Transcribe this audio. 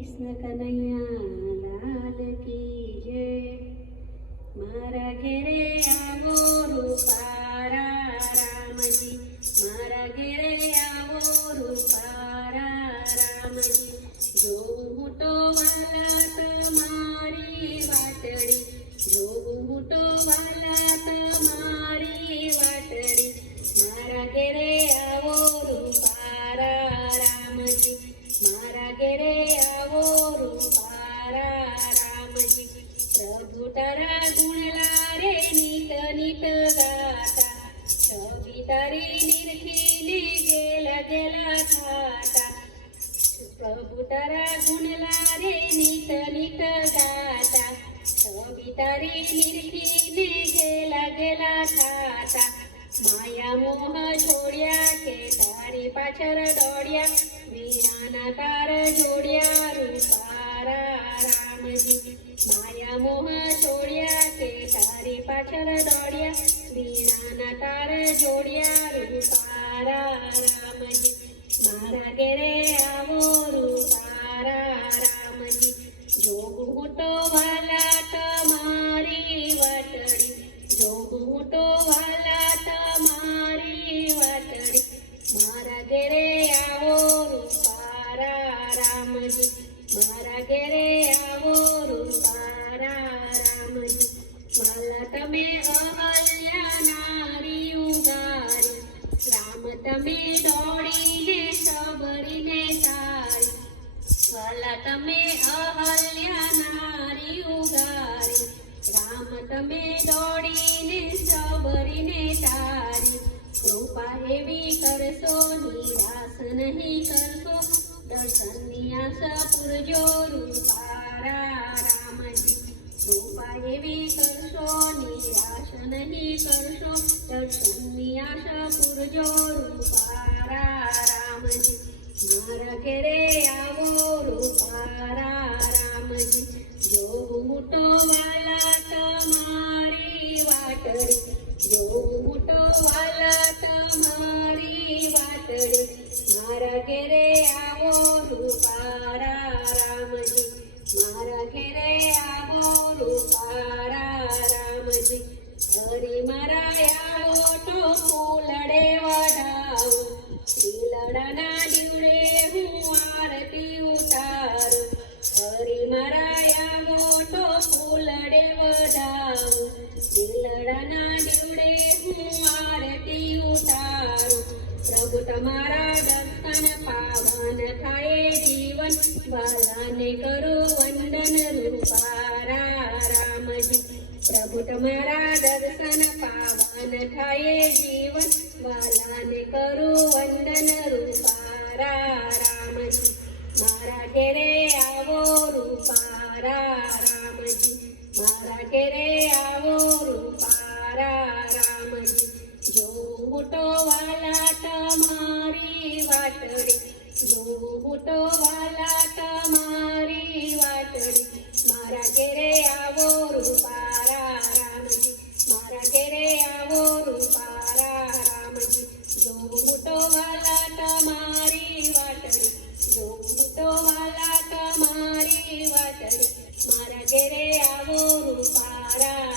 કૃષ્ણ કનૈયા લાલ કી જય. મારા ઘેરે આવો રૂપારા રામજી, મારા ઘેરે આવો રૂપારા રામજી. જોઉં હું તો વાલા તમારી વાટડી, જોઉં હું તો વાલા તમારી વાટડી. મારા ઘેરે આવો રૂપારા રામજી, મારા ઘેરે આવો રૂપારા રામજી. પ્રભુ તારા ગુણલા રે નીત નીત ગાતા, છબી તારી નિરખીને ગેલા ગેલા થાતા. પ્રભુ તારા ગુણલા રે નીત નીત ગાતા, છબી તારી નિરખીને ગેલા ગેલા થાતા. માયા મોહ છોડ્યા કે તારી પાછળ દોડ્યા, વીણાના તાર જોડ્યા રૂપારા રામજી. માયા મોહ છોડ્યા કે તારી પાછળ દોડ્યા, વીણાના તાર જોડ્યા રૂપારા રામજી. મારા ઘેરે આવો રૂપારા રામજી, જોગું હું તો વાલા તમારી વાટડી, જોગું હું તો વાલા તમારી વાટડી. મારા ઘેરે આવો રૂપારા રામજી, મારા ઘેરે આવો રૂપારા રામજી. વાલા તમે અહલ્યા નારી ઉગારી, રામ તમે દોડીને સબરીને તારી. વાલા તમે અહલ્યા નારી ઉગારી, રામ તમે દોડીને સબરીને તારી. કૃપા એવી કરશો નિરાશ નહીં કરશો, દર્શનની આશા પૂરજો રૂપારા રામજી. કૃપા એવી કરશો નિરાશ નહીં કરશો, દર્શનની આશા પૂરજો રૂપારા રામજી. મારા ઘેરે આવો રૂપારા રામજી, જોઉં હું તો વાલા તમારી વાટડી, જોઉં હું તો વાલા તમારી વાટડી. મારા ઘેરે આવો રૂપારા રામજી, મારા ઘેરે આવો રૂપારા રામજી. હરી મારા આવો તો ફૂલડે વઢાવું, શીલડાના દીવડે હું આરતી ઉતારું. હરી મારા આવો તો ફૂલડે વઢાવું, શીલડાના દીવડે હું આરતી ઉતારું. પ્રભુ તમારા દર્શન પાવન થાય જીવન, વાલાને કરું વંદન રૂપારા રામજી. પ્રભુ તમારા દર્શન પાવન થાય જીવન, વાલાને કરું વંદન રૂપારા રામજી. મારા ઘેરે આવો રૂપારા રામજી, મારા ઘેરે આવો રૂપારા રામજી. જોઉં હું તો વાલા તમારી વાટડી, જોઉં હું તો વાલા તમારી વાટડી. મારા ઘેરે આવો રૂપારા રામજી, મારા ઘેરે આવો રૂપારા રામજી. જોઉં હું તો વાલા તમારી વાટડી, જોઉં હું તો વાલા તમારી વાટડી. મારા ઘેરે આવો રૂપારા